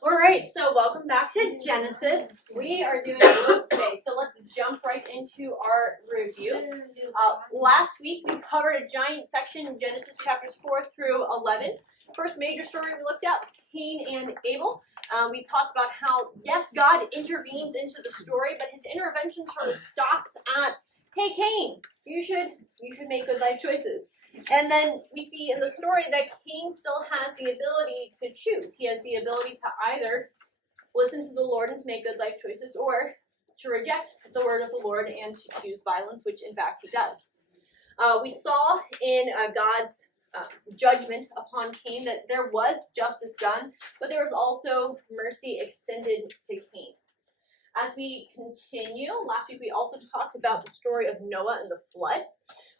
All right, so welcome back to Genesis. We are doing notes today, so let's jump right into our review. Last week we covered a giant section in Genesis chapters 4 through 11. First major story we looked at was Cain and Abel. We talked about how, yes, God intervenes into the story, but his intervention sort of stops at, hey, Cain, you should make good life choices. And then we see in the story that Cain still has the ability to choose. He has the ability to either listen to the Lord and to make good life choices, or to reject the word of the Lord and to choose violence, which in fact he does. We saw in God's judgment upon Cain that there was justice done, but there was also mercy extended to Cain. As we continue, last week we also talked about the story of Noah and the flood.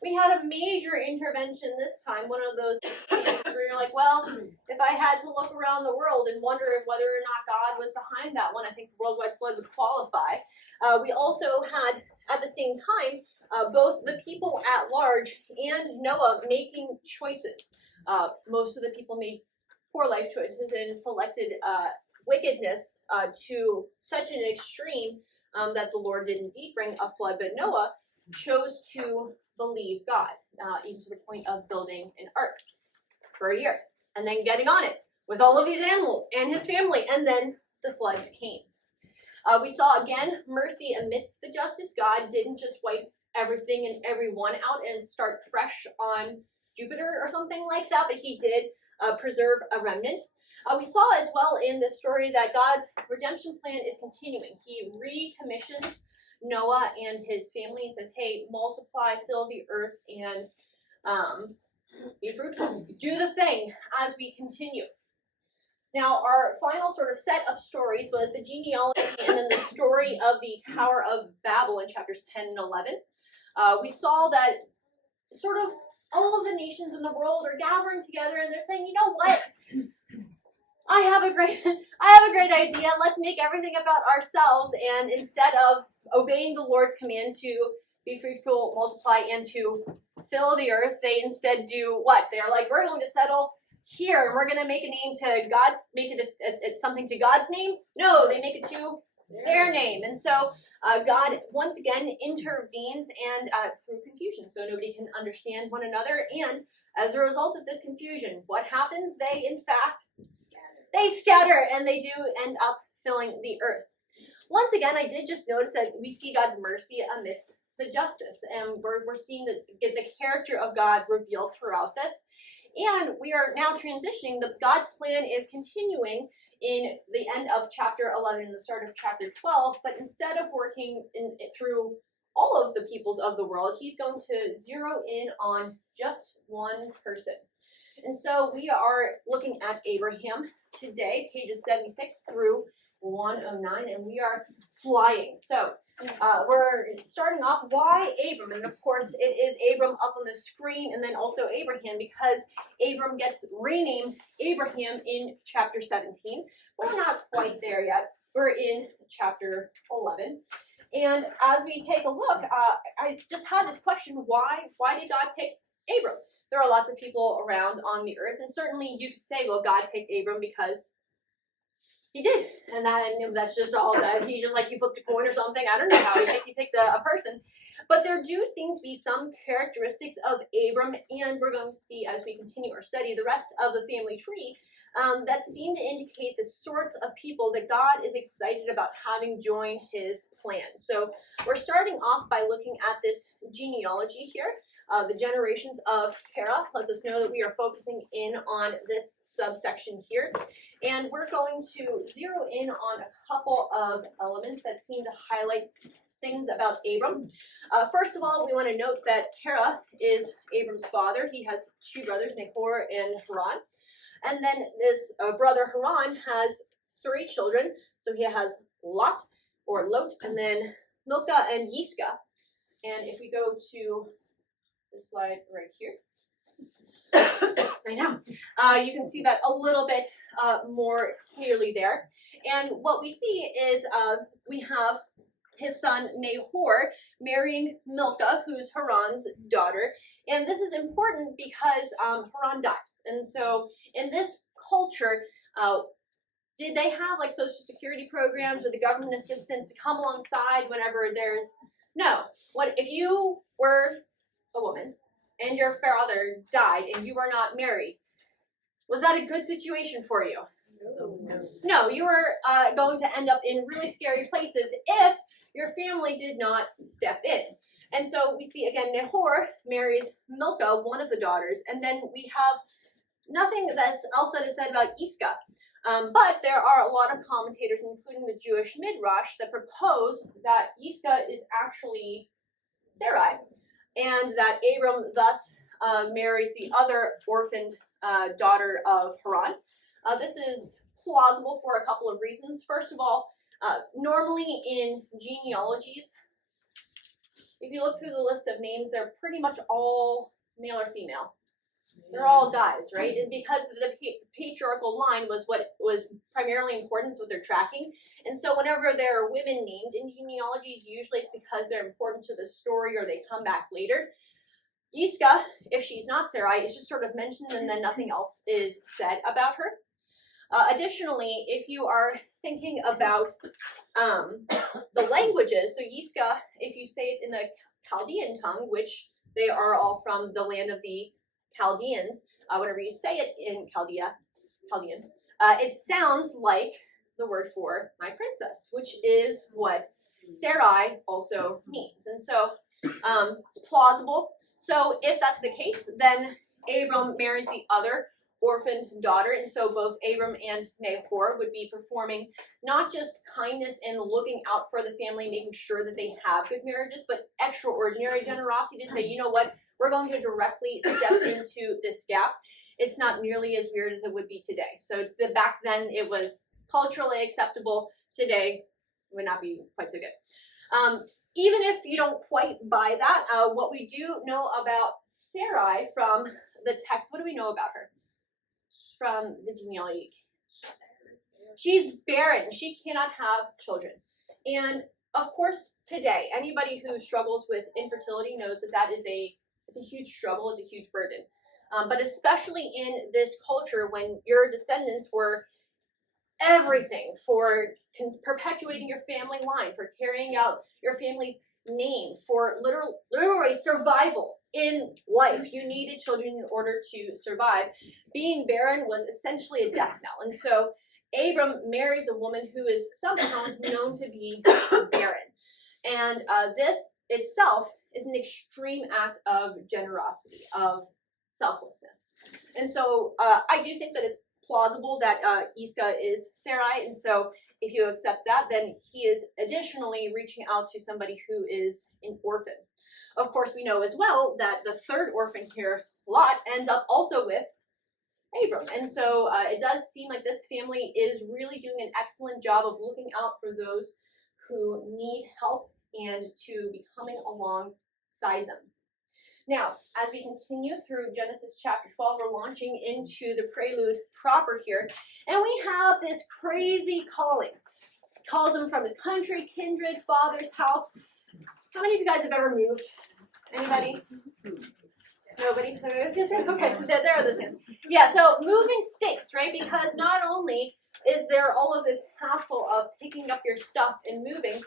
We had a major intervention this time, one of those cases where you're like, well, if I had to look around the world and wonder whether or not God was behind that one, I think the worldwide flood would qualify. We also had, at the same time, both the people at large and Noah making choices. Most of the people made poor life choices and selected wickedness to such an extreme that the Lord did indeed bring a flood, but Noah chose to believe God, even to the point of building an ark for a year, and then getting on it with all of these animals and his family, and then the floods came. We saw again mercy amidst the justice. God didn't just wipe everything and everyone out and start fresh on Jupiter or something like that, but he did preserve a remnant. We saw as well in this story that God's redemption plan is continuing. He recommissions Noah and his family and says, hey, multiply, fill the earth, and be fruitful. Do the thing as we continue. Now, our final sort of set of stories was the genealogy and then the story of the Tower of Babel in chapters 10 and 11. We saw that sort of all of the nations in the world are gathering together and they're saying, you know what? I have a great idea. Let's make everything about ourselves, and instead of obeying the Lord's command to be fruitful, multiply, and to fill the earth, they instead do what? They're like, we're going to settle here, and we're going to make a name to God's, make it something to God's name. No, they make it to their name. And so God once again intervenes and through confusion, so nobody can understand one another. And as a result of this confusion, what happens? They, in fact, they scatter, and they do end up filling the earth. Once again, I did just notice that we see God's mercy amidst the justice, and we're seeing the character of God revealed throughout this. And we are now transitioning. God's plan is continuing in the end of chapter 11 and the start of chapter 12, but instead of working through all of the peoples of the world, he's going to zero in on just one person. And so we are looking at Abraham today, pages 76 through 109, and we are flying. So we're starting off, why Abram? And of course it is Abram up on the screen, and then also Abraham, because Abram gets renamed Abraham in chapter 17. We're not quite there yet. We're in chapter 11. And as we take a look, I just had this question, why did God pick Abram? There are lots of people around on the earth, and certainly you could say, well, God picked Abram because he did, and that's just all that. He's just like, you flipped a coin or something. I don't know how he picked a person. But there do seem to be some characteristics of Abram, and we're going to see as we continue our study the rest of the family tree that seem to indicate the sorts of people that God is excited about having join his plan. So we're starting off by looking at this genealogy here. The generations of Terah lets us know that we are focusing in on this subsection here. And we're going to zero in on a couple of elements that seem to highlight things about Abram. First of all, we want to note that Terah is Abram's father. He has two brothers, Nahor and Haran. And then this brother Haran has three children. So he has Lot, and then Milcah and Yiscah. And if we go to this slide right here, right now, you can see that a little bit more clearly there. And what we see is we have his son Nahor marrying Milcah, who's Haran's daughter. And this is important because Haran dies. And so in this culture, Did they have like social security programs or the government assistance to come alongside whenever there's, no. What if you were a woman and your father died and you were not married? Was that a good situation for you? No, you were going to end up in really scary places if your family did not step in. And so we see again, Nahor marries Milcah, one of the daughters, and then we have nothing else that is said about Iscah. But there are a lot of commentators, including the Jewish Midrash, that propose that Iscah is actually Sarai, and that Abram thus marries the other orphaned daughter of Haran. This is plausible for a couple of reasons. First of all, normally in genealogies, if you look through the list of names, they're pretty much all male or female. They're all guys, right? And because the patriarchal line was what was primarily important, it's what they're tracking. And so whenever there are women named in genealogies, usually it's because they're important to the story or they come back later. Iscah, if she's not Sarai, is just sort of mentioned and then nothing else is said about her. Additionally, if you are thinking about the languages, so Iscah, if you say it in the Chaldean tongue, which they are all from the land of the Chaldeans, whenever you say it in Chaldean, it sounds like the word for my princess, which is what Sarai also means. And so it's plausible. So if that's the case, then Abram marries the other orphaned daughter, and so both Abram and Nahor would be performing not just kindness and looking out for the family, making sure that they have good marriages, but extraordinary generosity to say, you know what, we're going to directly step into this gap. It's not nearly as weird as it would be today. So back then it was culturally acceptable. Today it would not be quite so good. Even if you don't quite buy that, what we do know about Sarai from the text, what do we know about her? From the genealogy. She's barren. She cannot have children. And of course, today, anybody who struggles with infertility knows that it's a huge struggle, it's a huge burden. But especially in this culture when your descendants were everything for perpetuating your family line, for carrying out your family's name, for literally survival in life. You needed children in order to survive. Being barren was essentially a death knell. And so Abram marries a woman who is somehow known to be barren. And this itself is an extreme act of generosity, of selflessness. And so I do think that it's plausible that Iscah is Sarai, and so if you accept that, then he is additionally reaching out to somebody who is an orphan. Of course, we know as well that the third orphan here, Lot, ends up also with Abram. And so it does seem like this family is really doing an excellent job of looking out for those who need help and to be coming alongside them. Now, as we continue through Genesis chapter 12, we're launching into the prelude proper here, and we have this crazy calling. It calls him from his country, kindred, father's house. How many of you guys have ever moved? Anybody? Nobody? I was gonna say, okay, there are those hands. Yeah, so moving stinks, right? Because not only is there all of this hassle of picking up your stuff and moving,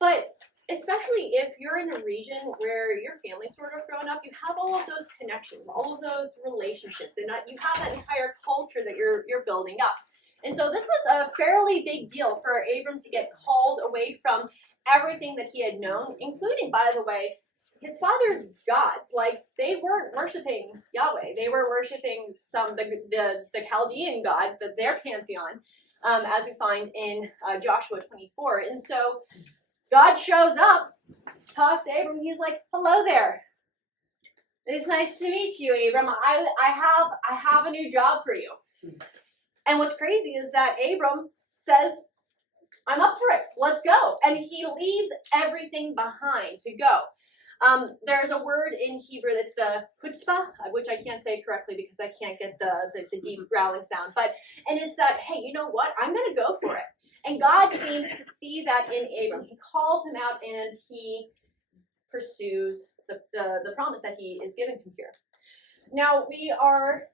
but especially if you're in a region where your family's sort of grown up, you have all of those connections, all of those relationships, and you have that entire culture that you're building up. And so this was a fairly big deal for Abram to get called away from everything that he had known, including, by the way, his father's gods. Like, they weren't worshiping Yahweh. They were worshiping the Chaldean gods, their pantheon, as we find in Joshua 24. And so God shows up, talks to Abram. He's like, "Hello there. It's nice to meet you, Abram. I have a new job for you." And what's crazy is that Abram says, "I'm up for it. Let's go." And he leaves everything behind to go. There's a word in Hebrew that's the chutzpah, which I can't say correctly because I can't get the deep growling sound. And it's that, hey, you know what? I'm going to go for it. And God seems to see that in Abram. He calls him out and he pursues the promise that he is giving him here. Now, we are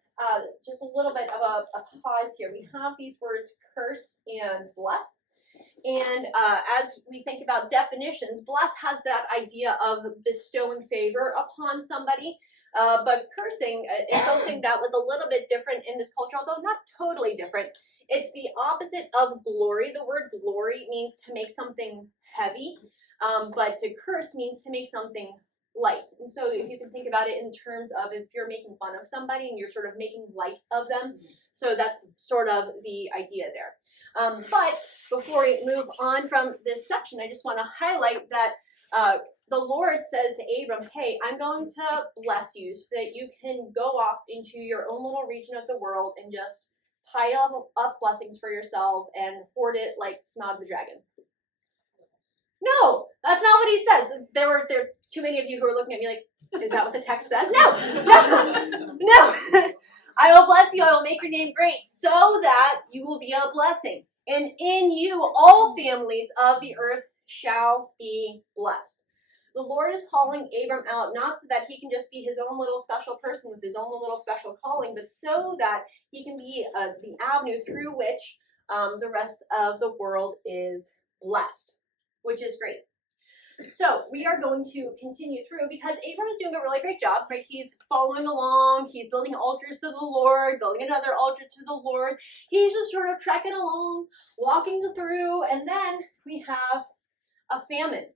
just a little bit of a pause here. We have these words curse and bless. And as we think about definitions, bless has that idea of bestowing favor upon somebody. But cursing is something that was a little bit different in this culture, although not totally different. It's the opposite of glory. The word glory means to make something heavy, but to curse means to make something light. And so if you can think about it in terms of if you're making fun of somebody and you're sort of making light of them, so that's sort of the idea there. But before we move on from this section, I just want to highlight that the Lord says to Abram, hey, I'm going to bless you so that you can go off into your own little region of the world and just pile up blessings for yourself and hoard it like Smaug the dragon. No, that's not what he says. There are too many of you who are looking at me like, is that what the text says? No. I will bless you. I will make your name great so that you will be a blessing. And in you, all families of the earth shall be blessed. The Lord is calling Abram out not so that he can just be his own little special person with his own little special calling, but so that he can be the avenue through which the rest of the world is blessed, which is great. So we are going to continue through because Abram is doing a really great job, right? He's following along. He's building altars to the Lord, building another altar to the Lord. He's just sort of trekking along, walking through, and then we have a famine.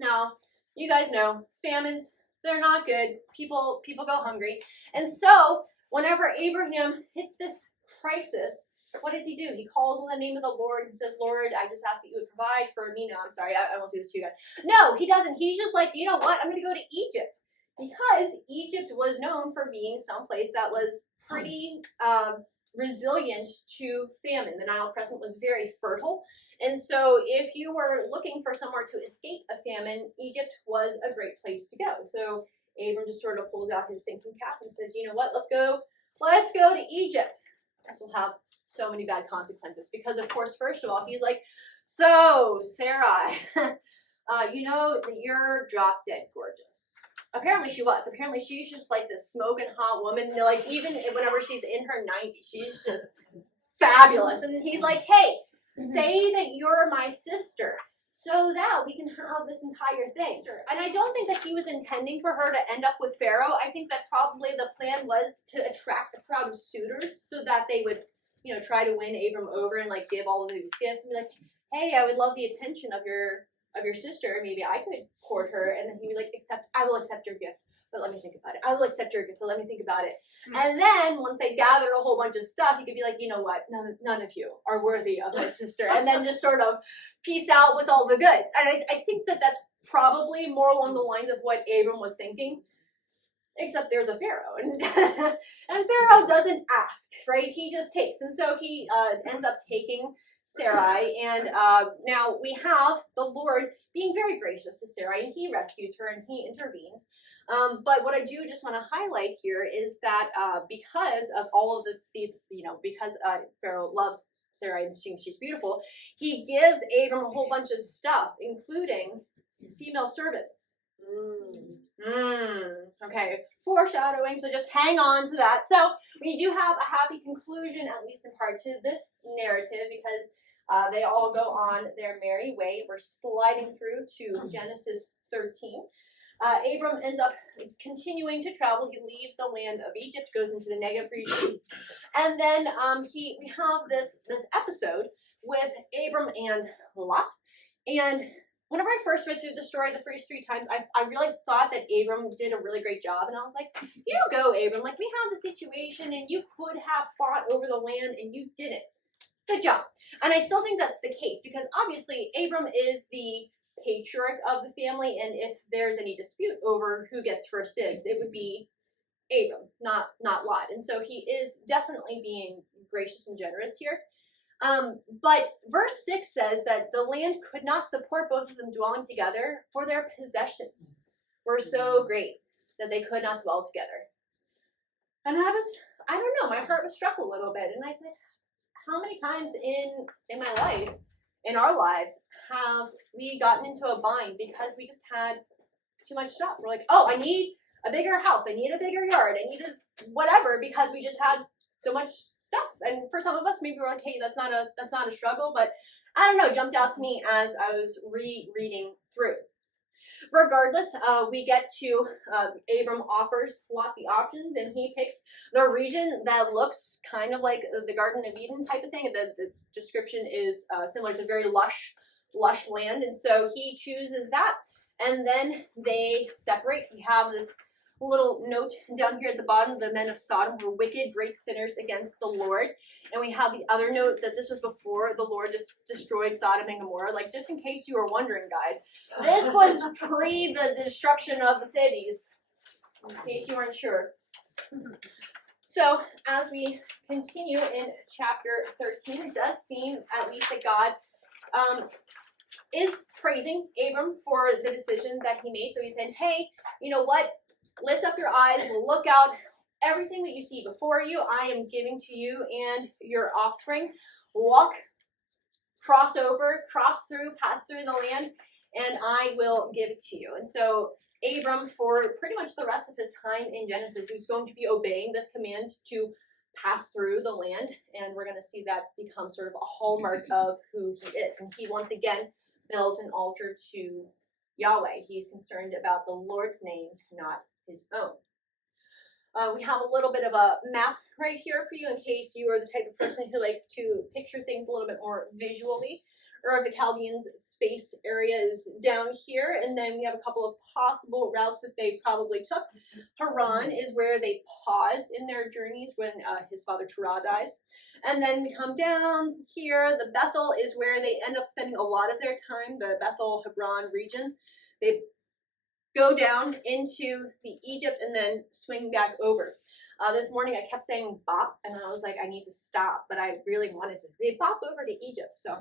Now, you guys know famines, they're not good. People go hungry. And so whenever Abraham hits this crisis, what does he do? He calls on the name of the Lord and says, Lord, I just ask that you would provide for me. No, I'm sorry, I won't do this to you guys. No, he doesn't. He's just like, you know what? I'm going to go to Egypt. Because Egypt was known for being someplace that was pretty resilient to famine. The Nile Crescent was very fertile. And so if you were looking for somewhere to escape a famine, Egypt was a great place to go. So Abram just sort of pulls out his thinking cap and says, you know what? Let's go to Egypt. This will have so many bad consequences because, of course, first of all, he's like, so, Sarai, you know that you're drop dead gorgeous. Apparently she was. Apparently she's just like this smoking hot woman. Like, even whenever she's in her 90s, she's just fabulous. And he's like, hey, say that you're my sister so that we can have this entire thing. And I don't think that he was intending for her to end up with Pharaoh. I think that probably the plan was to attract a crowd of suitors so that they would, you know, try to win Abram over and like give all of these gifts and be like, hey, I would love the attention of your sister. Maybe I could court her. And then he would like, I will accept your gift, but let me think about it. I will accept your gift, but let me think about it. And then once they gathered a whole bunch of stuff, he could be like, you know what, none of you are worthy of my sister. And then just sort of peace out with all the goods. And I think that that's probably more along the lines of what Abram was thinking. Except there's a Pharaoh, and Pharaoh doesn't ask, right? He just takes, and so he ends up taking Sarai, and now we have the Lord being very gracious to Sarai, and he rescues her and he intervenes. But what I do just want to highlight here is that because of all of because Pharaoh loves Sarai and thinks she's beautiful, he gives Abram a whole bunch of stuff, including female servants. Okay, foreshadowing, so just hang on to that. So we do have a happy conclusion, at least in part, to this narrative because they all go on their merry way. We're sliding through to Genesis 13. Abram ends up continuing to travel. He leaves the land of Egypt, goes into the Negev region, and then we have this episode with Abram and Lot. And whenever I first read through the story the first 3 times, I really thought that Abram did a really great job. And I was like, you go, Abram. Like, we have the situation, and you could have fought over the land, and you didn't. Good job. And I still think that's the case, because obviously Abram is the patriarch of the family, and if there's any dispute over who gets first dibs, it would be Abram, not Lot. And so he is definitely being gracious and generous here. But verse 6 says that the land could not support both of them dwelling together, for their possessions were so great that they could not dwell together. And I don't know, my heart was struck a little bit. And I said, how many times in my life, in our lives, have we gotten into a bind because we just had too much stuff? We're like, oh, I need a bigger house. I need a bigger yard. I need a whatever, because we just had so much stuff. And for some of us, maybe we're like, hey, that's not a struggle. But I don't know, it jumped out to me as I was rereading through. Regardless, we get to Abram offers Lot the options, and he picks the region that looks kind of like the Garden of Eden type of thing. Its description is similar to very lush land, and so he chooses that. And then they separate. We have this little note down here at the bottom: the men of Sodom were wicked, great sinners against the Lord. And we have the other note that this was before the Lord destroyed Sodom and Gomorrah. Like, just in case you were wondering, guys, this was pre the destruction of the cities, in case you weren't sure. So as we continue in chapter 13, it does seem at least that God is praising Abram for the decision that he made. So he's saying, hey, you know what? Lift up your eyes, look out. Everything that you see before you, I am giving to you and your offspring. Walk, cross over, cross through, pass through the land, and I will give it to you. And so Abram, for pretty much the rest of his time in Genesis, is going to be obeying this command to pass through the land. And we're going to see that become sort of a hallmark of who he is. And he once again builds an altar to Yahweh. He's concerned about the Lord's name, not his own. We have a little bit of a map right here for you in case you are the type of person who likes to picture things a little bit more visually. Ur of the Chaldeans space area is down here, and then we have a couple of possible routes that they probably took. Haran is where they paused in their journeys when his father Terah dies. And then we come down here. The Bethel is where they end up spending a lot of their time, the Bethel Hebron region. They go down into the Egypt and then swing back over. This morning I kept saying bop, and I was like, I need to stop, but I really wanted to. They bop over to Egypt, so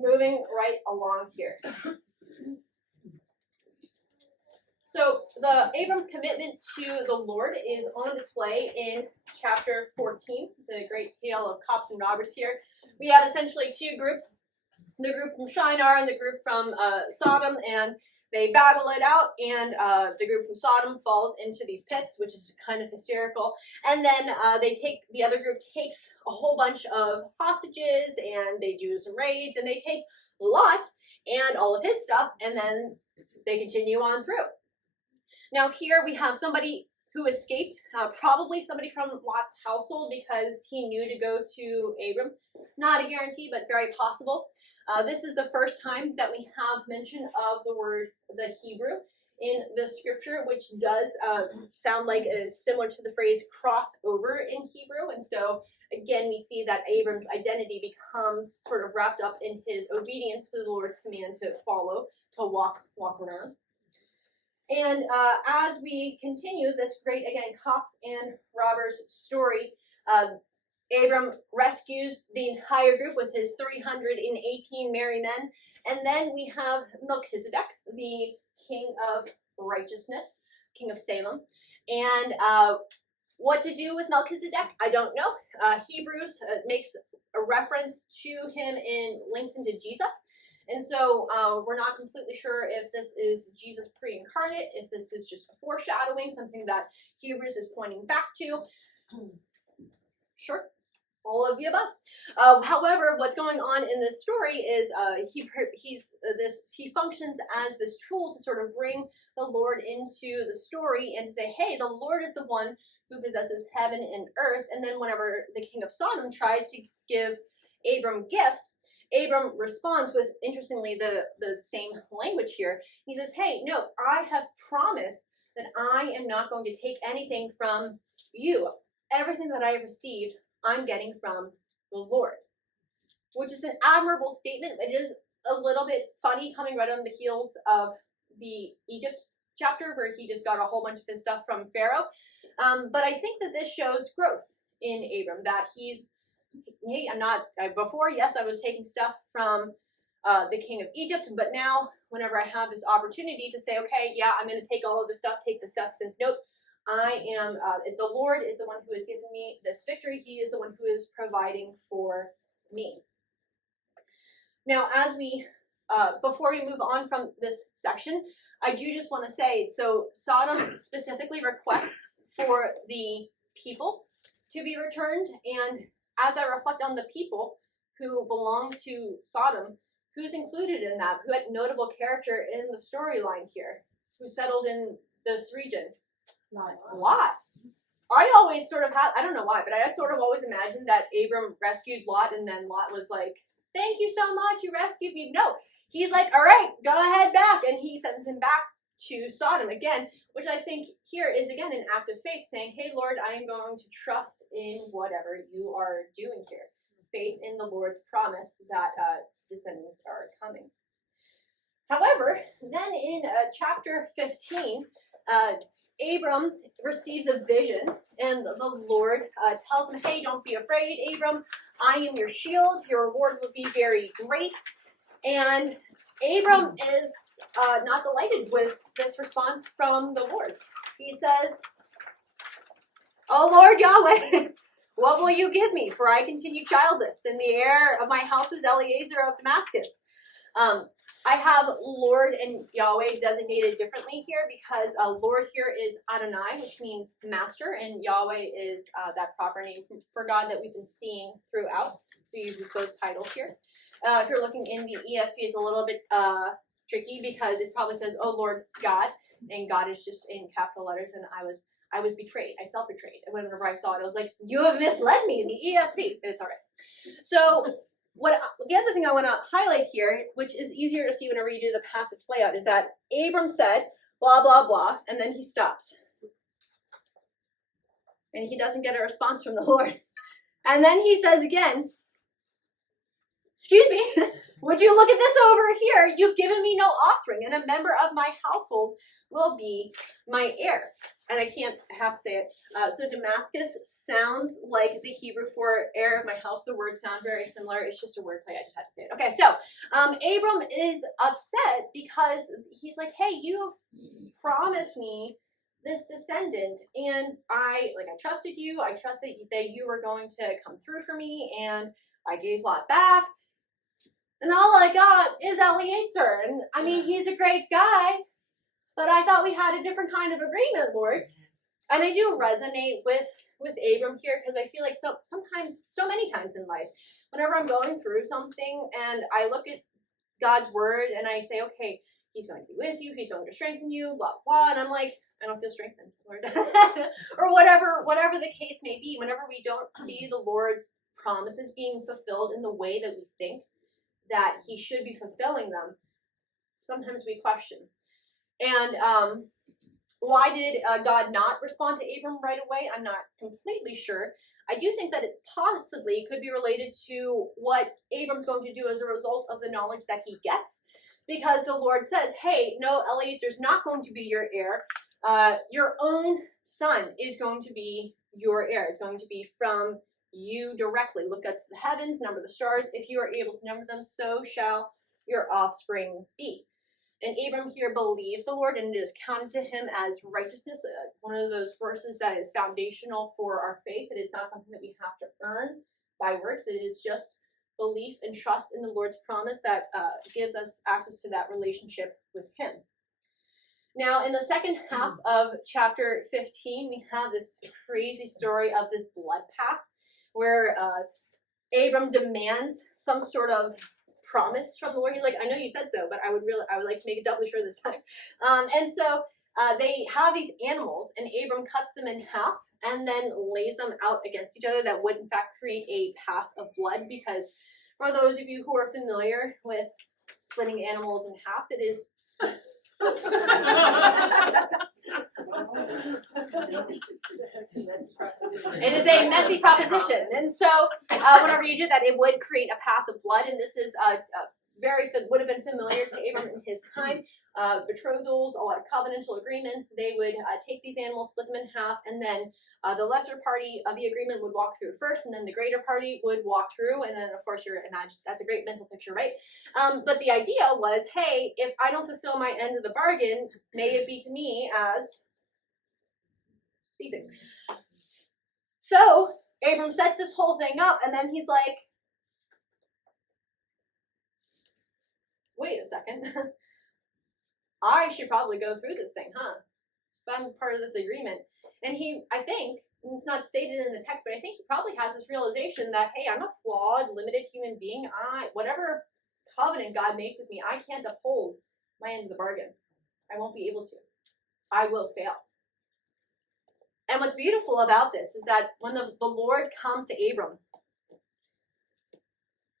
moving right along here. So Abram's commitment to the Lord is on display in chapter 14. It's a great tale of cops and robbers here. We have essentially two groups, the group from Shinar and the group from Sodom, and they battle it out, and the group from Sodom falls into these pits, which is kind of hysterical. And then the other group takes a whole bunch of hostages, and they do some raids, and they take Lot and all of his stuff, and then they continue on through. Now here we have somebody who escaped, probably somebody from Lot's household, because he knew to go to Abram. Not a guarantee, but very possible. This is the first time that we have mention of the Hebrew in the scripture, which does sound like it is similar to the phrase cross over in Hebrew. And so again, we see that Abram's identity becomes sort of wrapped up in his obedience to the Lord's command to follow, to walk around. And as we continue this great, again, cops and robbers story, Abram rescues the entire group with his 318 merry men. And then we have Melchizedek, the king of righteousness, king of Salem. And what to do with Melchizedek, I don't know. Hebrews makes a reference to him in links into Jesus. And so we're not completely sure if this is Jesus pre-incarnate, if this is just a foreshadowing, something that Hebrews is pointing back to. Sure. All of the above. However, what's going on in this story is he functions as this tool to sort of bring the Lord into the story and to say, hey, the Lord is the one who possesses heaven and earth. And then whenever the king of Sodom tries to give Abram gifts, Abram responds with, interestingly, the same language here. He says, hey, no, I have promised that I am not going to take anything from you. Everything that I have received, I'm getting from the Lord, which is an admirable statement. It is a little bit funny coming right on the heels of the Egypt chapter where he just got a whole bunch of his stuff from Pharaoh. But I think that this shows growth in Abram, that he's, hey, before, yes, I was taking stuff from the king of Egypt, but now whenever I have this opportunity to say, okay, yeah, I'm going to take all of this stuff, take the stuff, he says, nope. I am, the Lord is the one who has given me this victory. He is the one who is providing for me. Now, as we before we move on from this section, I do just want to say, so Sodom specifically requests for the people to be returned, and as I reflect on the people who belong to Sodom, who's included in that, who had notable character in the storyline here, who settled in this region? Lot. I always sort of had, I don't know why, but I sort of always imagined that Abram rescued Lot, and then Lot was like, thank you so much, you rescued me. No, he's like, all right, go ahead back, and he sends him back to Sodom again, which I think here is again an act of faith, saying, hey Lord, I am going to trust in whatever you are doing here. Faith in the Lord's promise that descendants are coming. However, then in chapter 15, Abram receives a vision, and the Lord tells him, hey, don't be afraid, Abram. I am your shield. Your reward will be very great. And Abram is not delighted with this response from the Lord. He says, oh Lord Yahweh, what will you give me? For I continue childless, and the heir of my house is Eliezer of Damascus. I have Lord and Yahweh designated differently here because Lord here is Adonai, which means master, and Yahweh is that proper name for God that we've been seeing throughout. So he uses both titles here. If you're looking in the ESV, it's a little bit tricky because it probably says, oh Lord God, and God is just in capital letters, and I was betrayed. I felt betrayed. And whenever I saw it, I was like, you have misled me in the ESV. It's all right. So the other thing I want to highlight here, which is easier to see when I read you the passage layout, is that Abram said, blah, blah, blah, and then he stops. And he doesn't get a response from the Lord. And then he says again, excuse me, would you look at this over here? You've given me no offspring, and a member of my household will be my heir. And I can't have to say it. So Damascus sounds like the Hebrew for heir of my house. The words sound very similar. It's just a wordplay. I just had to say it. Okay, so Abram is upset because he's like, hey, you promised me this descendant, and I trusted you. I trusted that you were going to come through for me, and I gave Lot back. And all I got is Eliezer. And I mean, he's a great guy, but I thought we had a different kind of agreement, Lord. And I do resonate with Abram here because I feel like so many times in life, whenever I'm going through something and I look at God's word and I say, okay, he's going to be with you, he's going to strengthen you, blah, blah, and I'm like, I don't feel strengthened, Lord. Or whatever the case may be, whenever we don't see the Lord's promises being fulfilled in the way that we think that he should be fulfilling them, sometimes we question. And why did God not respond to Abram right away? I'm not completely sure. I do think that it possibly could be related to what Abram's going to do as a result of the knowledge that he gets. Because the Lord says, hey, no, Eliezer's not going to be your heir. Your own son is going to be your heir. It's going to be from you directly. Look up to the heavens, number the stars. If you are able to number them, so shall your offspring be. And Abram here believes the Lord, and it is counted to him as righteousness. One of those verses that is foundational for our faith, that it's not something that we have to earn by works. It is just belief and trust in the Lord's promise that gives us access to that relationship with him. Now, in the second half of chapter 15, we have this crazy story of this blood pact, where Abram demands some sort of promise from the Lord. He's like, I know you said so, but I would like to make it doubly sure this time. And so they have these animals, and Abram cuts them in half and then lays them out against each other. That would in fact create a path of blood, because for those of you who are familiar with splitting animals in half, it is it is a messy proposition, and so whenever you do that, it would create a path of blood, and this is would have been familiar to Abram in his time. Betrothals, a lot of covenantal agreements. They would take these animals, split them in half, and then the lesser party of the agreement would walk through first, and then the greater party would walk through, and then of course that's a great mental picture, right? But the idea was, hey, if I don't fulfill my end of the bargain, may it be to me as these things. So Abram sets this whole thing up, and then he's like, wait a second. I should probably go through this thing, huh? But I'm part of this agreement. And I think, and it's not stated in the text, but I think he probably has this realization that, hey, I'm a flawed, limited human being. Whatever covenant God makes with me, I can't uphold my end of the bargain. I won't be able to. I will fail. And what's beautiful about this is that when the Lord comes to Abram,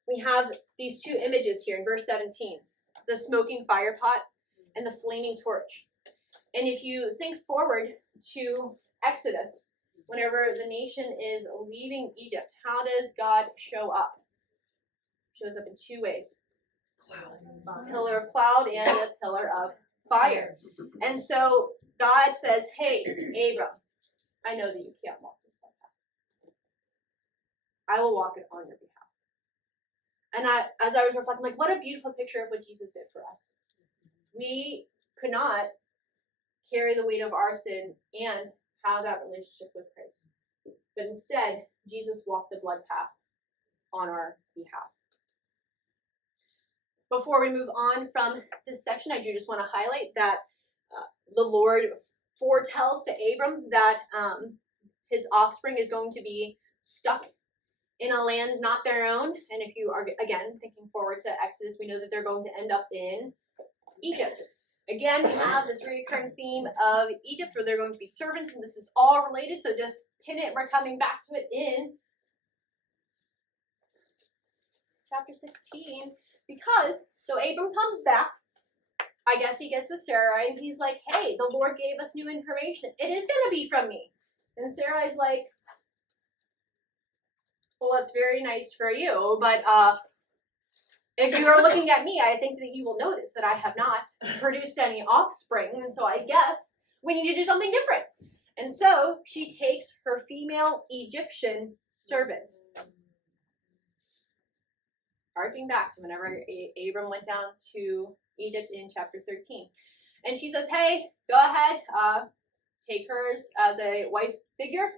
we have these two images here in verse 17, the smoking fire pot and the flaming torch. And if you think forward to Exodus, whenever the nation is leaving Egypt, how does God show up? He shows up in two ways. A pillar of cloud and a pillar of fire. And so God says, hey, Abram, I know that you can't walk this path. I will walk it on your behalf. And as I was reflecting, like, what a beautiful picture of what Jesus did for us. We could not carry the weight of our sin and have that relationship with Christ. But instead, Jesus walked the blood path on our behalf. Before we move on from this section, I do just want to highlight that the Lord foretells to Abram that his offspring is going to be stuck in a land not their own. And if you are, again, thinking forward to Exodus, we know that they're going to end up in Egypt. Again, we have this recurring theme of Egypt where they're going to be servants, and this is all related, so just pin it. We're coming back to it in chapter 16, because, so Abram comes back. I guess he gets with Sarai, and he's like, hey, the Lord gave us new information. It is going to be from me. And Sarai's like, well, that's very nice for you, but if you are looking at me, I think that you will notice that I have not produced any offspring, and so I guess we need to do something different. And so she takes her female Egyptian servant. Harking back to whenever Abram went down to Egypt in chapter 13. And she says, hey, go ahead, take her as a wife figure.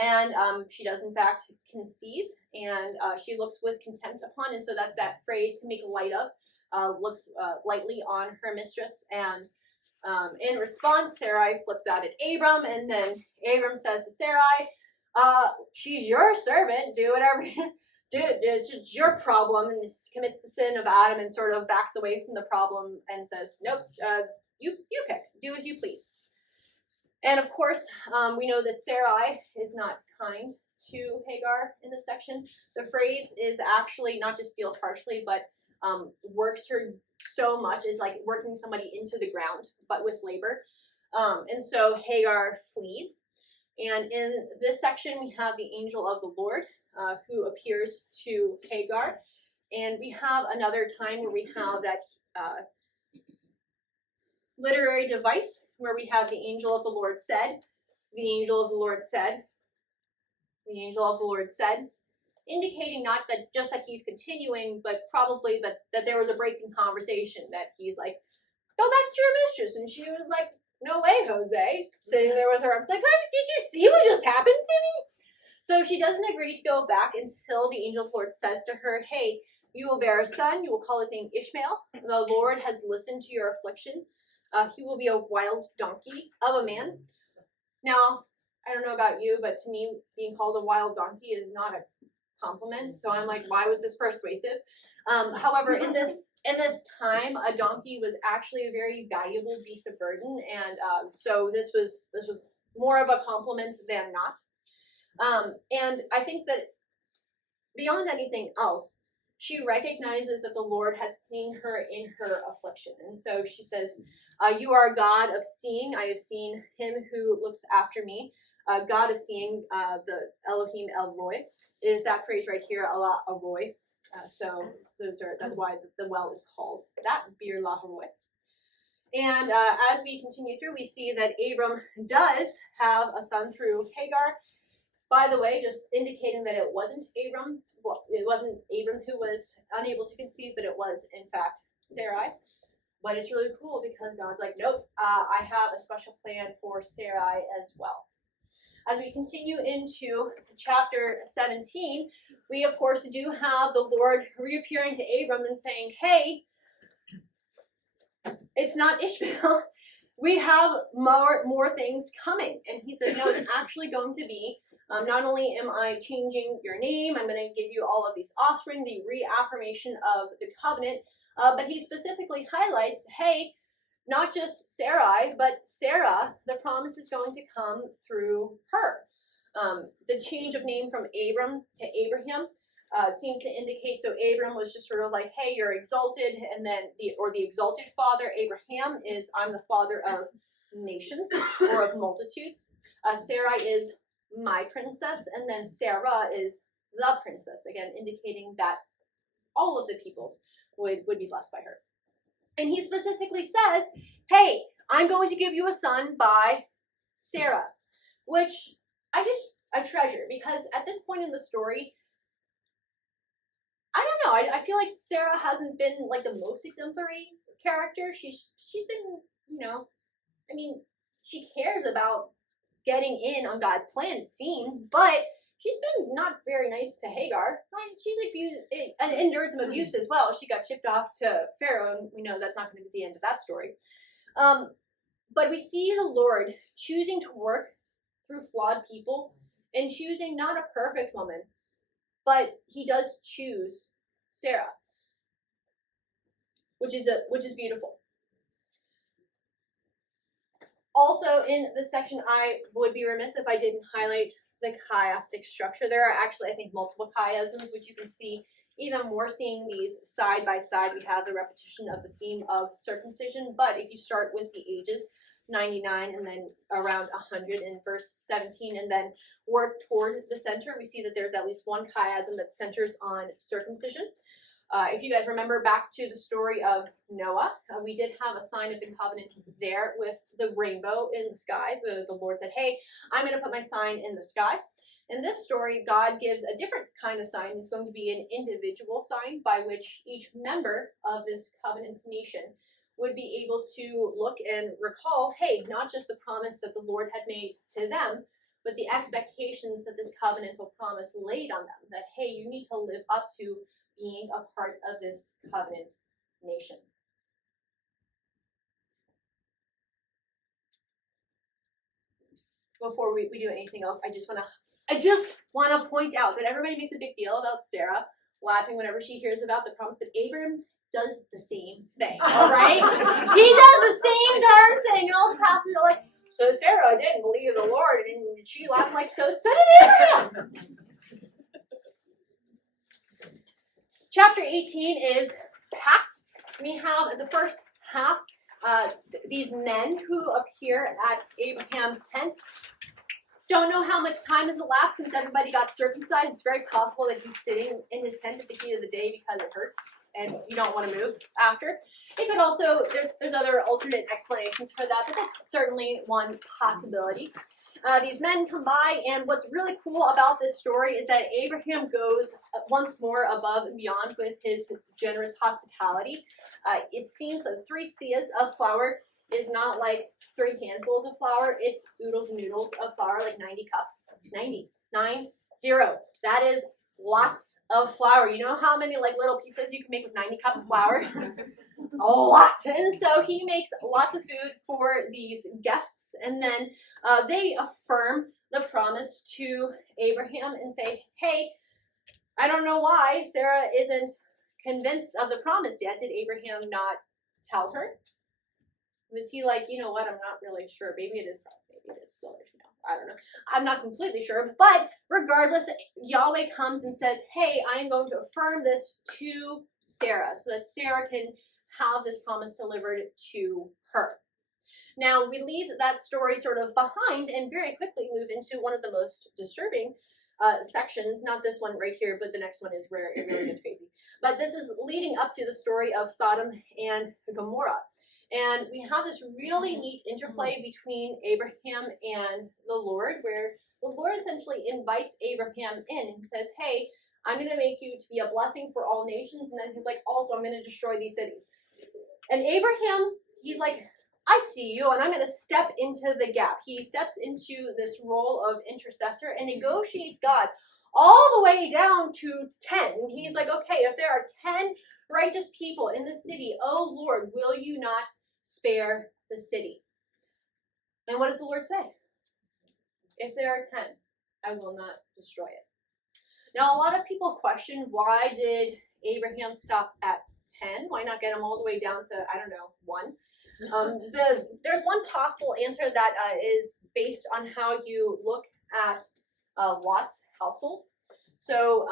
And she does, in fact, conceive, and she looks with contempt upon, and so that's that phrase, to make light of, looks lightly on her mistress. And in response, Sarai flips out at Abram, and then Abram says to Sarai, she's your servant, do whatever, it's just your problem, and commits the sin of Adam and sort of backs away from the problem and says, nope, you pick, do as you please. And of course, we know that Sarai is not kind to Hagar in this section. The phrase is actually not just steals harshly, but works her so much. It's like working somebody into the ground, but with labor. And so Hagar flees. And in this section, we have the angel of the Lord who appears to Hagar. And we have another time where we have that literary device where we have the angel of the Lord said, the angel of the Lord said, the angel of the Lord said, indicating not that just that he's continuing, but probably that there was a break in conversation, that he's like, go back to your mistress. And she was like, no way, Jose, sitting there with her arms like, did you see what just happened to me? So she doesn't agree to go back until the angel of the Lord says to her, hey, you will bear a son, you will call his name Ishmael. The Lord has listened to your affliction. He will be a wild donkey of a man. Now, I don't know about you, but to me, being called a wild donkey is not a compliment. So I'm like, why was this persuasive? However, in this time, a donkey was actually a very valuable beast of burden, and so this was more of a compliment than not. And I think that beyond anything else, she recognizes that the Lord has seen her in her affliction, and so she says, you are a God of seeing. I have seen him who looks after me. God of seeing, the Elohim El Roy, is that phrase right here, Allah Roy. So that's why the well is called that, Bir La Roy. And as we continue through, we see that Abram does have a son through Hagar. By the way, just indicating that it wasn't Abram. Well, it wasn't Abram who was unable to conceive, but it was, in fact, Sarai. But it's really cool because God's like, nope, I have a special plan for Sarai as well. As we continue into chapter 17, we, of course, do have the Lord reappearing to Abram and saying, hey, it's not Ishmael. We have more things coming. And he says, no, it's actually going to be, not only am I changing your name, I'm going to give you all of these offspring, the reaffirmation of the covenant, but he specifically highlights, hey, not just Sarai, but Sarah, the promise is going to come through her. The change of name from Abram to Abraham seems to indicate, so Abram was just sort of like, hey, you're exalted, and then the exalted father, Abraham, is I'm the father of nations or of multitudes. Sarai is my princess, and then Sarah is the princess, again indicating that all of the peoples would be blessed by her. And he specifically says, hey, I'm going to give you a son by Sarah, which I treasure, because at this point in the story, I don't know, I feel like Sarah hasn't been like the most exemplary character. She's been, I mean, she cares about getting in on God's plan, it seems, but she's been not very nice to Hagar. She's abused and endured some abuse as well. She got shipped off to Pharaoh, and we know that's not going to be the end of that story. But we see the Lord choosing to work through flawed people and choosing not a perfect woman, but he does choose Sarah, which is beautiful. Also, in this section, I would be remiss if I didn't highlight the chiastic structure. There are actually, I think, multiple chiasms, which you can see even more seeing these side by side. We have the repetition of the theme of circumcision, but if you start with the ages, 99 and then around 100 in verse 17, and then work toward the center, we see that there's at least one chiasm that centers on circumcision. If you guys remember back to the story of Noah, we did have a sign of the covenant there with the rainbow in the sky. The Lord said, hey, I'm going to put my sign in the sky. In this story, God gives a different kind of sign. It's going to be an individual sign by which each member of this covenant nation would be able to look and recall, hey, not just the promise that the Lord had made to them, but the expectations that this covenantal promise laid on them, that, hey, you need to live up to being a part of this covenant nation. Before we do anything else, I just want to point out that everybody makes a big deal about Sarah laughing whenever she hears about the promise, but Abram does the same thing, all right? He does the same darn thing, and all the pastors are like, so Sarah didn't believe the Lord, and she laughed like, so did Abraham. Chapter 18 is packed. We have in the first half these men who appear at Abraham's tent. Don't know how much time has elapsed since everybody got circumcised. It's very possible that he's sitting in his tent at the heat of the day because it hurts and you don't want to move after. It could also, there's other alternate explanations for that, but that's certainly one possibility. These men come by, and what's really cool about this story is that Abraham goes once more above and beyond with his generous hospitality. It seems that 3 seahs of flour is not like 3 handfuls of flour. It's oodles and noodles of flour, like 90 cups. 90. 90. That is lots of flour. You know how many like little pizzas you can make with 90 cups of flour? A lot. And so he makes lots of food for these guests, and then they affirm the promise to Abraham and say, hey, I don't know why Sarah isn't convinced of the promise yet. Did Abraham not tell her? Was he like, you know what, I'm not really sure. Maybe it is probably, maybe it is still, I don't know. I'm not completely sure. But regardless, Yahweh comes and says, hey, I'm going to affirm this to Sarah so that Sarah can have this promise delivered to her. Now, we leave that story sort of behind and very quickly move into one of the most disturbing sections. Not this one right here, but the next one is where it really gets crazy. But this is leading up to the story of Sodom and Gomorrah. And we have this really neat interplay between Abraham and the Lord, where the Lord essentially invites Abraham in and says, hey, I'm going to make you to be a blessing for all nations. And then he's like, also, I'm going to destroy these cities. And Abraham, he's like, I see you, and I'm going to step into the gap. He steps into this role of intercessor and negotiates God all the way down to 10. And he's like, okay, if there are 10 righteous people in the city, oh Lord, will you not spare the city. And what does the Lord say? If there are 10, I will not destroy it. Now, a lot of people question, why did Abraham stop at 10? Why not get him all the way down to, 1? There's one possible answer that is based on how you look at Lot's household. So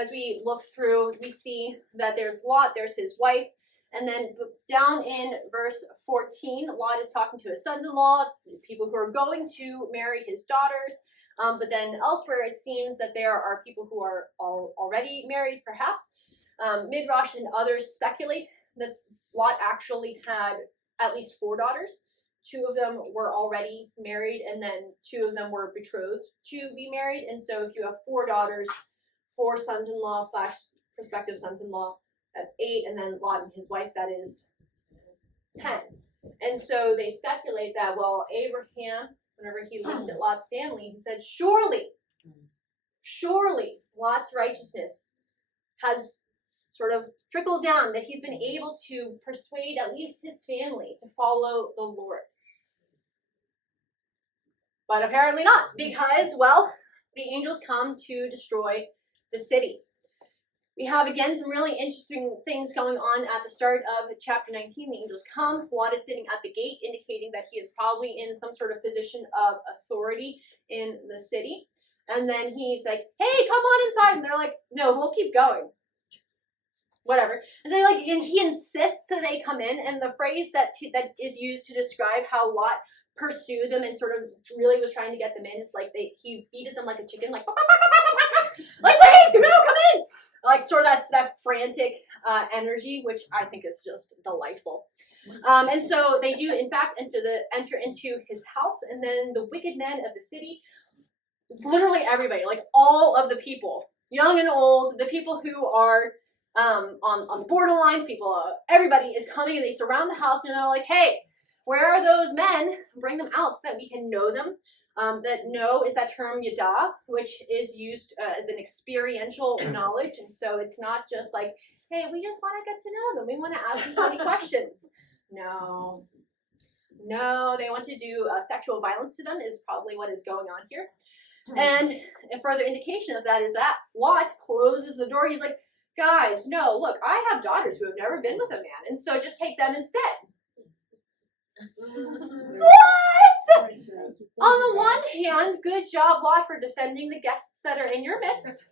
as we look through, we see that there's Lot, there's his wife, and then down in verse 14, Lot is talking to his sons-in-law, people who are going to marry his daughters. But then elsewhere, it seems that there are people who are already married, perhaps. Midrash and others speculate that Lot actually had at least 4 daughters. 2 of them were already married, and then 2 of them were betrothed to be married. And so if you have 4 daughters, 4 sons-in-law / prospective sons-in-law, that's 8, and then Lot and his wife, that is 10. And so they speculate that, well, Abraham, whenever he looked at Lot's family, he said, surely Lot's righteousness has sort of trickled down, that he's been able to persuade at least his family to follow the Lord. But apparently not, because, well, the angels come to destroy the city. We have, again, some really interesting things going on at the start of chapter 19. The angels come. Lot is sitting at the gate, indicating that he is probably in some sort of position of authority in the city. And then he's like, hey, come on inside. And they're like, no, we'll keep going. Whatever. And and he insists that they come in. And the phrase that is used to describe how Lot pursued them and sort of really was trying to get them in is like he feeded them like a chicken, like please, come in. Like sort of that frantic energy, which I think is just delightful. And so they do, in fact, enter into his house, and then the wicked men of the city. It's literally everybody, like all of the people, young and old, the people who are on the borderlines, everybody is coming, and they surround the house, and they're like, hey, where are those men? Bring them out so that we can know them. That know is that term yada, which is used as an experiential knowledge. And so it's not just like, hey, we just want to get to know them. We want to ask them funny questions. No, they want to do sexual violence to them is probably what is going on here. And a further indication of that is that Lot closes the door. He's like, guys, no, look, I have daughters who have never been with a man, and so just take them instead. What? On the one hand, good job, Lot, for defending the guests that are in your midst.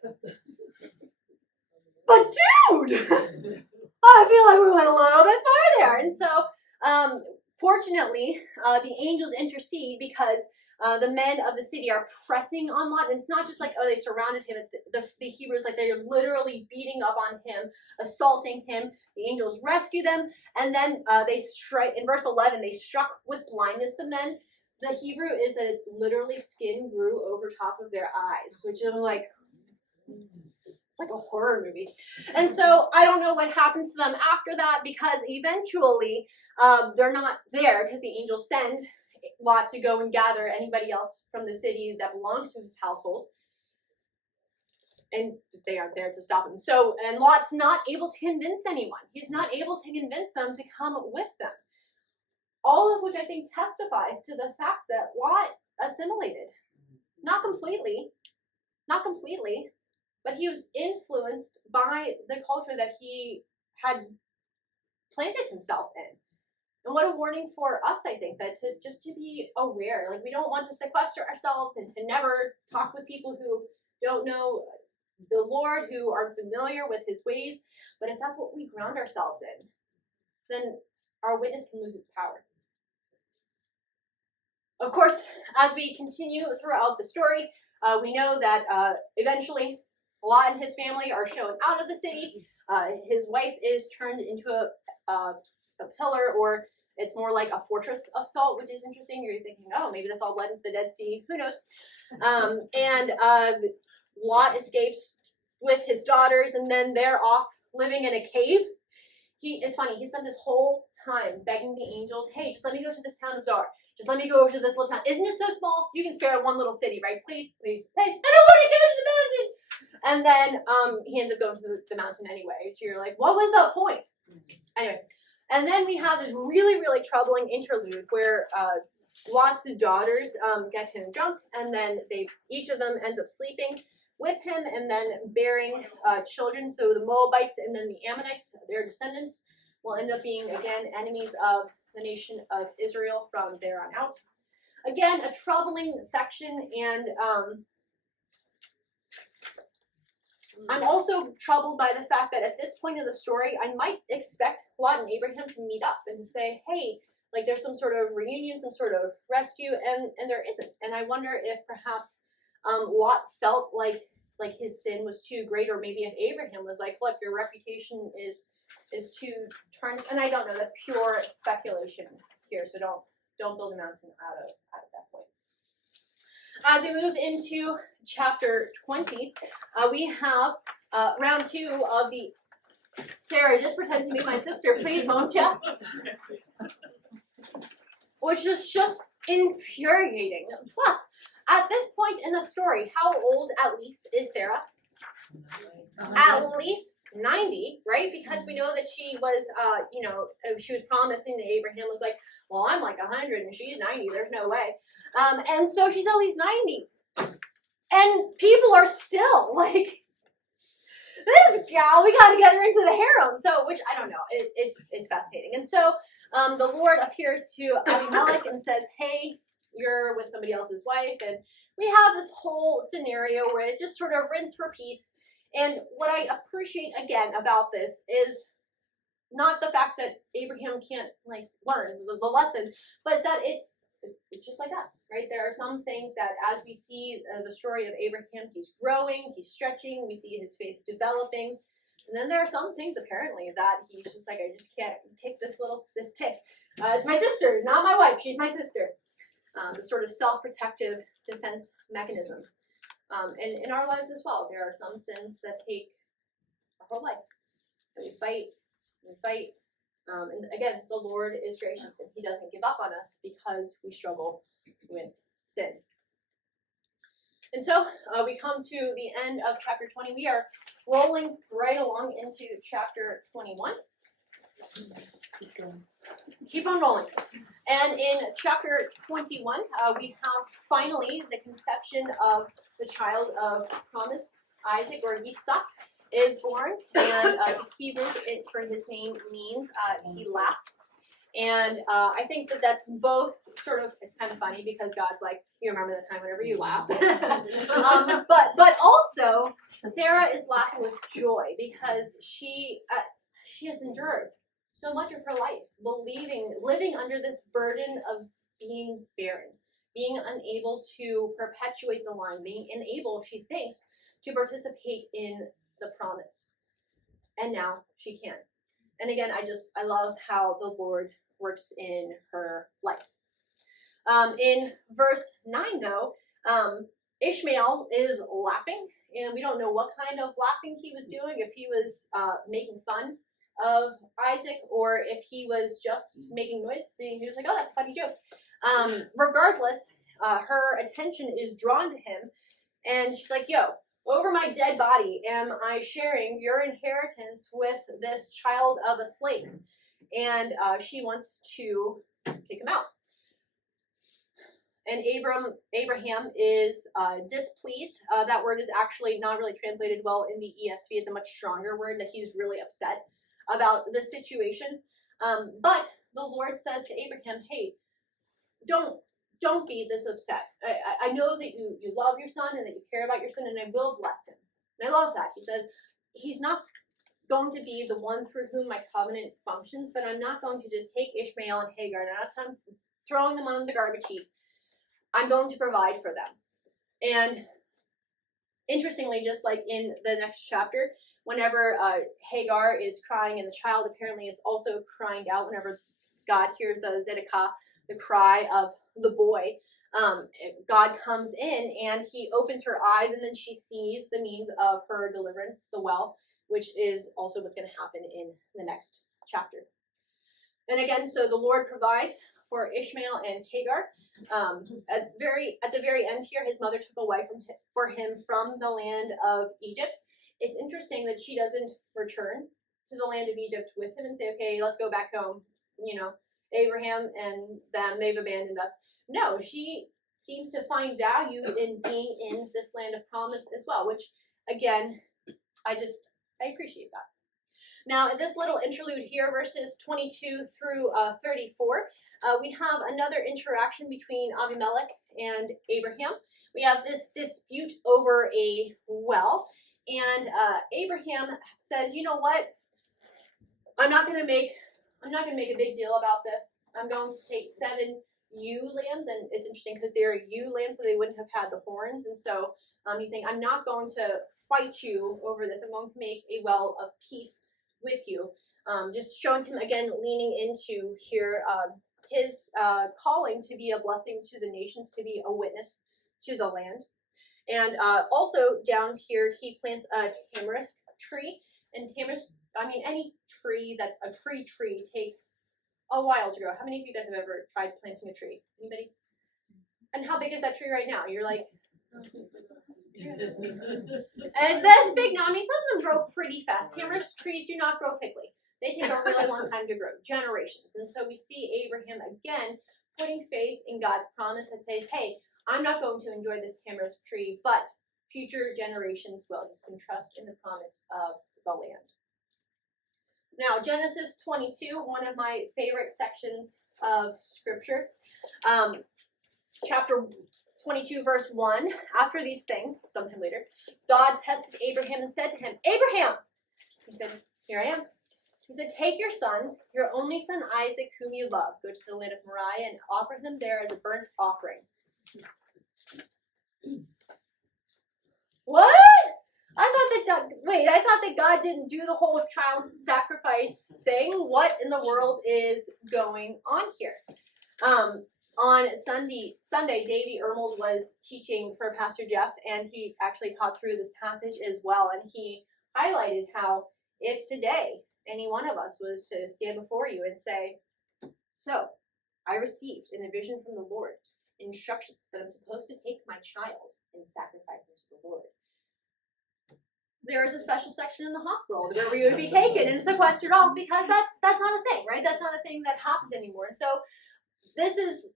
But dude, I feel like we went a little bit farther. And so, fortunately, the angels intercede because the men of the city are pressing on Lot. And it's not just like, oh, they surrounded him. It's the Hebrews, like they're literally beating up on him, assaulting him. The angels rescue them. And then they strike, in verse 11, they struck with blindness the men. The Hebrew is that it literally skin grew over top of their eyes, which is like, it's like a horror movie. And so I don't know what happens to them after that, because eventually they're not there because the angels send Lot to go and gather anybody else from the city that belongs to his household. And they aren't there to stop him. So, and Lot's not able to convince anyone. He's not able to convince them to come with them. All of which I think testifies to the fact that Lot assimilated. Not completely, but he was influenced by the culture that he had planted himself in. And what a warning for us, I think, that to be aware. Like, we don't want to sequester ourselves and to never talk with people who don't know the Lord, who are familiar with his ways. But if that's what we ground ourselves in, then our witness can lose its power. Of course, as we continue throughout the story, we know that eventually Lot and his family are shown out of the city. His wife is turned into a pillar, or it's more like a fortress of salt, which is interesting. You're thinking, oh, maybe this all led into the Dead Sea. Who knows? And Lot escapes with his daughters, and then they're off living in a cave. It's funny, he spent this whole time begging the angels, hey, just let me go to this town of Zar. Just let me go over to this little town. Isn't it so small? You can spare one little city, right? Please, please, please. I don't want to get into the mountain. And then he ends up going to the mountain anyway. So you're like, what was the point? Anyway, And then we have this really, really troubling interlude where Lot's daughters get him drunk, and then each of them ends up sleeping with him and then bearing children. So the Moabites and then the Ammonites, their descendants, will end up being, again, enemies of the nation of Israel from there on out. Again, a troubling section, and I'm also troubled by the fact that at this point of the story, I might expect Lot and Abraham to meet up and to say, hey, like there's some sort of reunion, some sort of rescue, and there isn't. And I wonder if perhaps Lot felt like his sin was too great, or maybe if Abraham was like, look, your reputation is too tarnished. And I don't know, that's pure speculation here, so don't build a mountain out of that point. As we move into chapter 20, we have round 2 of the, Sarah, just pretend to be my sister, please, won't you? Which is just infuriating. Plus, at this point in the story, how old at least is Sarah? At least 90, right? Because we know that she was, she was promising that Abraham was like, well, I'm like 100 and she's 90. There's no way. And so she's at least 90. And people are still like, this gal, we got to get her into the harem. So, which I don't know, it's fascinating. And so the Lord appears to Abimelech and says, hey, you're with somebody else's wife. And we have this whole scenario where it just sort of rinse repeats. And what I appreciate again about this is not the fact that Abraham can't learn the lesson, but that it's just like us, right? There are some things that as we see the story of Abraham, he's growing, he's stretching, we see his faith developing. And then there are some things apparently that he's just like, I just can't kick this tick. It's my sister, not my wife, she's my sister. The sort of self-protective defense mechanism. And in our lives as well, there are some sins that take our whole life. And we fight. And again, the Lord is gracious and he doesn't give up on us because we struggle with sin. And so we come to the end of chapter 20. We are rolling right along into chapter 21. Keep on rolling. And in chapter 21, we have finally the conception of the child of promise, Isaac, or Yitzhak, is born. And the Hebrew for his name means he laughs. And I think that that's both sort of, it's kind of funny because God's like, you remember the time whenever you laughed. But also, Sarah is laughing with joy because she has endured so much of her life, living under this burden of being barren, being unable to perpetuate the line, being unable, she thinks, to participate in the promise. And now she can. And again, I love how the Lord works in her life. In verse 9, though, Ishmael is laughing, and we don't know what kind of laughing he was doing, if he was making fun of Isaac, or if he was just making noise. He was like, oh, that's a funny joke. Regardless, her attention is drawn to him, and she's like, yo, over my dead body am I sharing your inheritance with this child of a slave. And she wants to kick him out. And Abraham is displeased. That word is actually not really translated well in the ESV. It's a much stronger word, that he's really upset about the situation. But the Lord says to Abraham, hey, don't be this upset. I know that you love your son and that you care about your son, and I will bless him. And I love that. He says, he's not going to be the one through whom my covenant functions, but I'm not going to just take Ishmael and Hagar and I'm not throwing them on the garbage heap. I'm going to provide for them. And interestingly, just like in the next chapter, whenever Hagar is crying and the child apparently is also crying out, whenever God hears the Zedekiah, the cry of the boy, God comes in and he opens her eyes, and then she sees the means of her deliverance, the well, which is also what's going to happen in the next chapter. And again, so the Lord provides for Ishmael and Hagar. At the very end here, his mother took a wife for him from the land of Egypt. It's interesting that she doesn't return to the land of Egypt with him and say, okay, let's go back home. You know, Abraham and them, they've abandoned us. No, she seems to find value in being in this land of promise as well, which, again, I appreciate that. Now, in this little interlude here, verses 22 through 34, we have another interaction between Abimelech and Abraham. We have this dispute over a well, and Abraham says, you know what? I'm not going to make a big deal about this. I'm going to take 7 ewe lambs, and it's interesting because they're ewe lambs, so they wouldn't have had the horns, and so he's saying, I'm not going to fight you over this. I'm going to make a well of peace with you. Just showing him, again, leaning into here his calling to be a blessing to the nations, to be a witness to the land. And also down here, he plants a tamarisk tree, and any tree that's a tree takes a while to grow. How many of you guys have ever tried planting a tree? Anybody? And how big is that tree right now? You're like, it's this big now. I mean, some of them grow pretty fast. Tamarisk trees do not grow quickly. They take a really long time to grow, generations. And so we see Abraham again putting faith in God's promise and saying, hey, I'm not going to enjoy this tamarisk tree, but future generations will. You can trust in the promise of the land. Now, Genesis 22, one of my favorite sections of Scripture. Chapter 22, verse 1. After these things, sometime later, God tested Abraham and said to him, Abraham! He said, here I am. He said, take your son, your only son Isaac, whom you love. Go to the land of Mariah and offer him there as a burnt offering. What? I thought that God didn't do the whole child sacrifice thing. What in the world is going on here? On Sunday, Davey Ermold was teaching for Pastor Jeff, and he actually taught through this passage as well. And he highlighted how if today any one of us was to stand before you and say, so I received in a vision from the Lord instructions that I'm supposed to take my child and sacrifice him to the Lord. There is a special section in the hospital where we would be taken and sequestered off because that's not a thing, right? That's not a thing that happens anymore. And so this is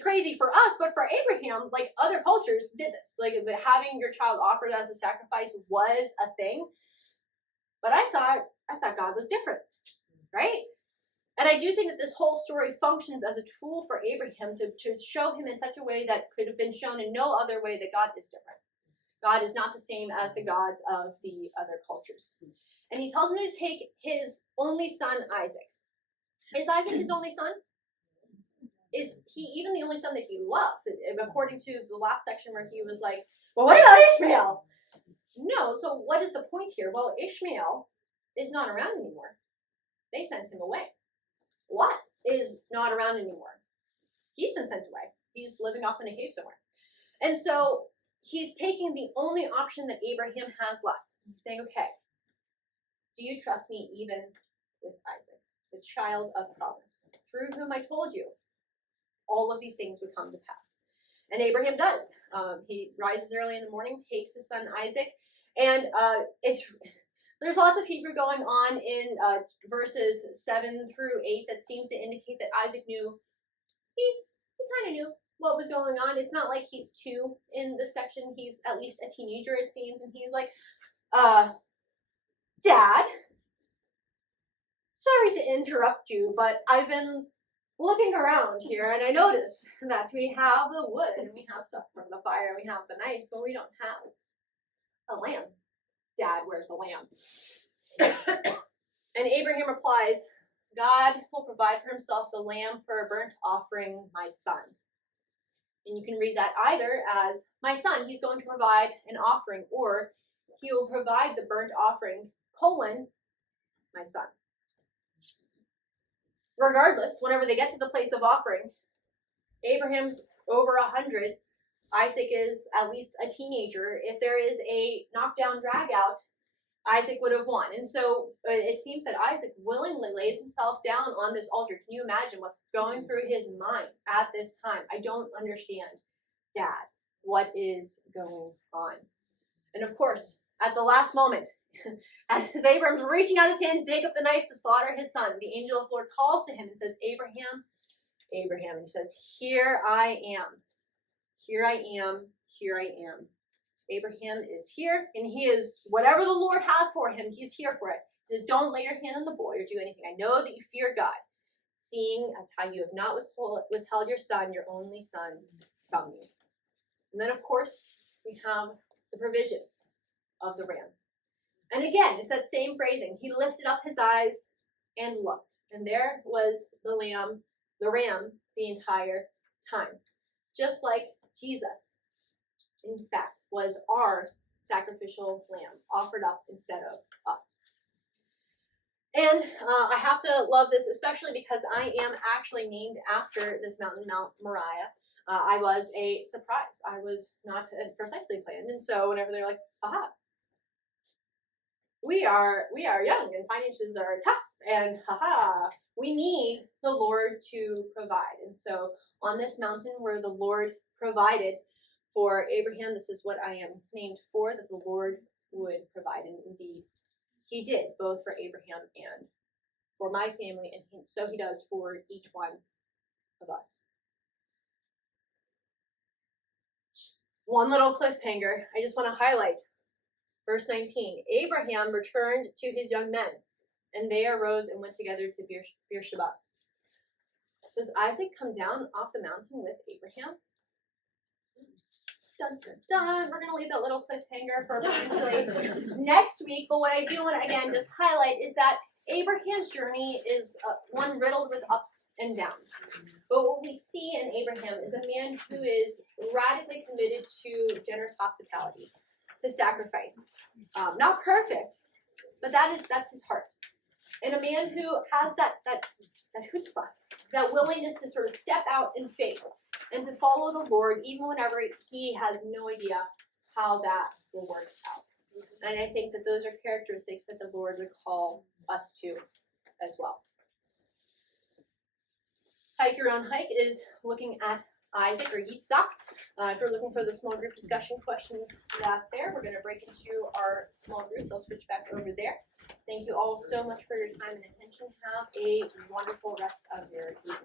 crazy for us, but for Abraham, like other cultures did this. Like having your child offered as a sacrifice was a thing. But I thought God was different, right? And I do think that this whole story functions as a tool for Abraham to show him in such a way that could have been shown in no other way that God is different. God is not the same as the gods of the other cultures. And he tells him to take his only son, Isaac. Is Isaac his only son? Is he even the only son that he loves? According to the last section where he was like, well, what about Ishmael? No, so what is the point here? Well, Ishmael is not around anymore. They sent him away. Lot is not around anymore. He's been sent away. He's living off in a cave somewhere. And so he's taking the only option that Abraham has left. He's saying, okay, do you trust me even with Isaac, the child of promise, through whom I told you all of these things would come to pass? And Abraham does. He rises early in the morning, takes his son Isaac, and there's lots of Hebrew going on in verses 7 through 8 that seems to indicate that Isaac knew, he kind of knew what was going on. It's not like he's 2 in this section. He's at least a teenager, it seems, and he's like, Dad, sorry to interrupt you, but I've been looking around here, and I noticed that we have the wood, and we have stuff from the fire, and we have the knife, but we don't have a lamb. Dad, where's the lamb? And Abraham replies, God will provide for himself the lamb for a burnt offering, my son. And you can read that either as, my son, he's going to provide an offering, or he will provide the burnt offering, my son. Regardless, whenever they get to the place of offering, Abraham's over 100. Isaac is at least a teenager. If there is a knockdown drag out, Isaac would have won. And so it seems that Isaac willingly lays himself down on this altar. Can you imagine what's going through his mind at this time? I don't understand, Dad. What is going on? And of course, at the last moment, as Abram's reaching out his hand to take up the knife to slaughter his son, the angel of the Lord calls to him and says, Abraham, Abraham. And he says, here I am. Here I am. Here I am. Abraham is here, and he is, whatever the Lord has for him, he's here for it. He says, don't lay your hand on the boy or do anything. I know that you fear God, seeing as how you have not withheld your son, your only son, from me. And then, of course, we have the provision of the ram. And again, it's that same phrasing. He lifted up his eyes and looked, and there was the ram, the entire time. Just like Jesus, in fact, was our sacrificial lamb offered up instead of us. And I have to love this, especially because I am actually named after this mountain, Mount Mariah. I was a surprise. I was not precisely planned, and so whenever they're like, aha, we are young and finances are tough, and haha, we need the Lord to provide. And so on this mountain where the Lord provided for Abraham, this is what I am named for, that the Lord would provide. And indeed, he did, both for Abraham and for my family, and so he does for each one of us. One little cliffhanger I just want to highlight. Verse 19, Abraham returned to his young men, and they arose and went together to Beersheba. Does Isaac come down off the mountain with Abraham? Dun, dun, dun. We're going to leave that little cliffhanger for potentially next week. But what I do want to, again, just highlight is that Abraham's journey is one riddled with ups and downs. But what we see in Abraham is a man who is radically committed to generous hospitality, to sacrifice. Not perfect, but that's his heart. And a man who has that chutzpah, that willingness to sort of step out in faith and to follow the Lord even whenever he has no idea how that will work out. And I think that those are characteristics that the Lord would call us to as well. Hike Your Own Hike is looking at Isaac or Yitzhak. If you're looking for the small group discussion questions, that's there. We're going to break into our small groups. I'll switch back over there. Thank you all so much for your time and attention. Have a wonderful rest of your evening.